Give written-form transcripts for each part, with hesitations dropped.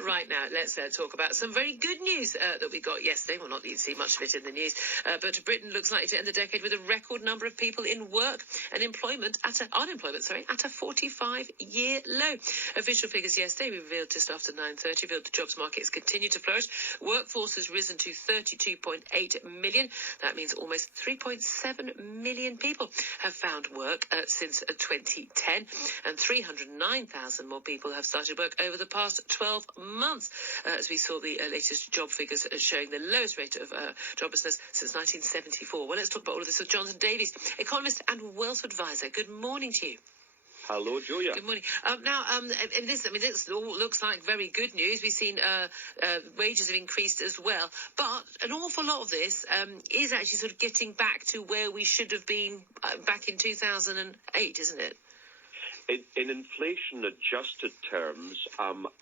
Right now, let's talk about some very good news that we got yesterday. Well, not that you see much of it in the news, but Britain looks likely to end the decade with a record number of people in work and unemployment at a 45-year low. Official figures yesterday revealed just after 9:30 revealed the jobs market has continued to flourish. Workforce has risen to 32.8 million. That means almost 3.7 million people have found work since 2010, and 309,000 more people have started work over the past 12 months, as we saw the latest job figures showing the lowest rate of joblessness since 1974. Well, let's talk about all of this with Jonathan Davies, economist and wealth advisor. Good morning to you. Hello, Julia. Good morning. This all looks like very good news. We've seen wages have increased as well, but an awful lot of this is actually sort of getting back to where we should have been back in 2008, isn't it? In inflation-adjusted terms,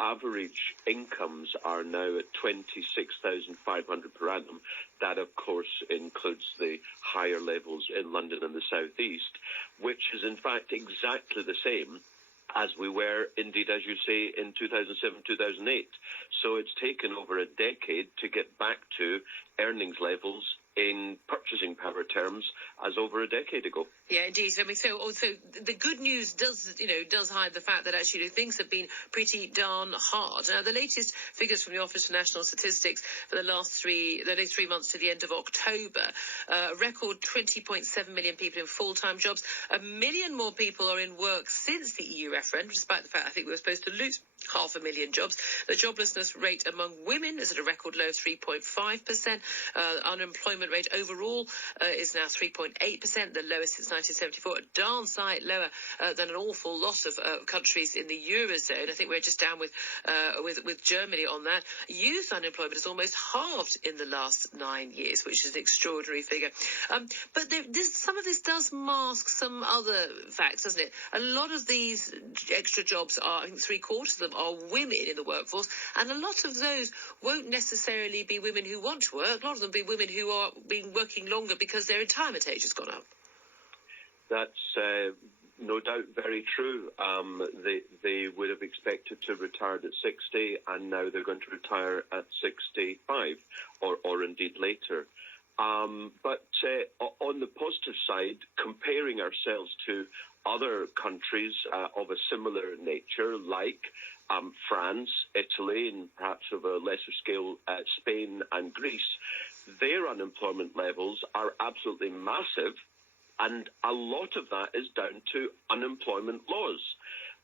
average incomes are now at $26,500 per annum. That, of course, includes the higher levels in London and the South East, which is, in fact, exactly the same as we were, indeed, as you say, in 2007, 2008. So it's taken over a decade to get back to earnings levels in purchasing power terms as over a decade ago. Yeah, indeed. I mean, so the good news does hide the fact that actually things have been pretty darn hard. Now, the latest figures from the Office for National Statistics for the last 3 months to the end of October, record 20.7 million people in full-time jobs. 1 million more people are in work since the EU referendum, despite the fact I think we were supposed to lose 500,000 jobs. The joblessness rate among women is at a record low of 3.5%. Unemployment rate overall is now 3.8%, the lowest since 1974, a darn sight lower than an awful lot of countries in the Eurozone. I think we're just down with Germany on that. Youth unemployment is almost halved in the last 9 years, which is an extraordinary figure. But some of this does mask some other facts, doesn't it? A lot of these extra jobs are, I think 3/4 of them are women in the workforce, and a lot of those won't necessarily be women who want to work. A lot of them be women who are working longer because their retirement age has gone up. That's no doubt very true. They would have expected to retire at 60, and now they're going to retire at 65, or indeed later. But on the positive side, comparing ourselves to other countries of a similar nature, like France, Italy, and perhaps of a lesser scale, Spain and Greece, their unemployment levels are absolutely massive, and a lot of that is down to unemployment laws.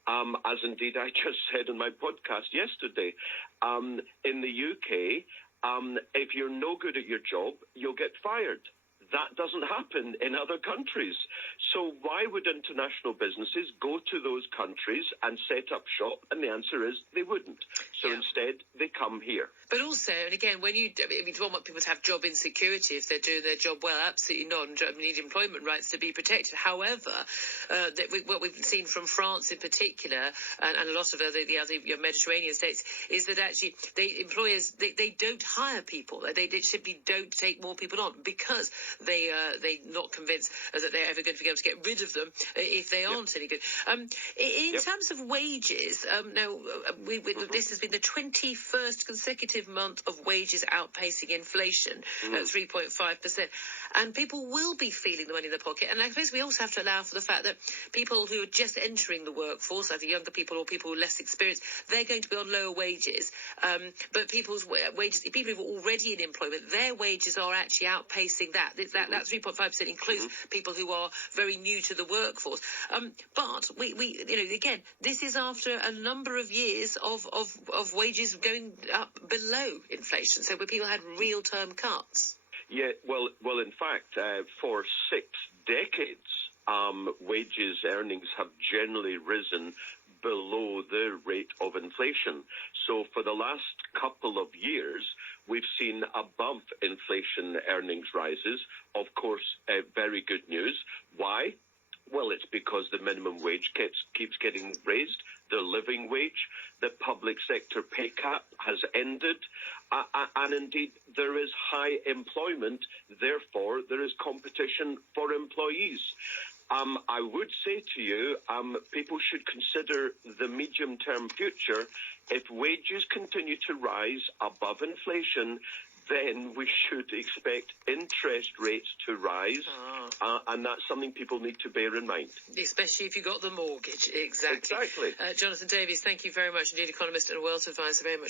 As indeed I just said in my podcast yesterday, in the UK, if you're no good at your job, you'll get fired. That doesn't happen in other countries. So why would international businesses go to those countries and set up shop? And the answer is they wouldn't. So instead, they come here. But also, and again, when you don't want people to have job insecurity if they're doing their job well, absolutely not. And need employment rights to be protected. However, what we've seen from France in particular, and a lot of the other Mediterranean states, is that actually employers don't hire people. They simply don't take more people on because they're not convinced that they're ever going to be able to get rid of them if they aren't any good. In terms of wages, now this has been the 21st consecutive month of wages outpacing inflation at 3.5%, and people will be feeling the money in their pocket. And I suppose we also have to allow for the fact that people who are just entering the workforce, either younger people or people with less experience, they're going to be on lower wages. But people's wages, people who are already in employment, their wages are actually outpacing that. That 3.5% includes people who are very new to the workforce. But we again, this is after a number of years of wages going up below inflation, so where people had real-term cuts. Yeah, well, in fact, for 6 decades, wages earnings have generally risen below the rate of inflation. So for the last couple of years, we've seen above inflation earnings rises. Of course, very good news. Why? Well, it's because the minimum wage keeps getting raised, the living wage, the public sector pay cap has ended, and indeed there is high employment, therefore there is competition for employees. I would say to you, people should consider the medium-term future If wages continue to rise above inflation, then we should expect interest rates to rise, and that's something people need to bear in mind. Especially if you got the mortgage. Exactly. Jonathan Davies, thank you very much indeed, economist and wealth advisor. Very much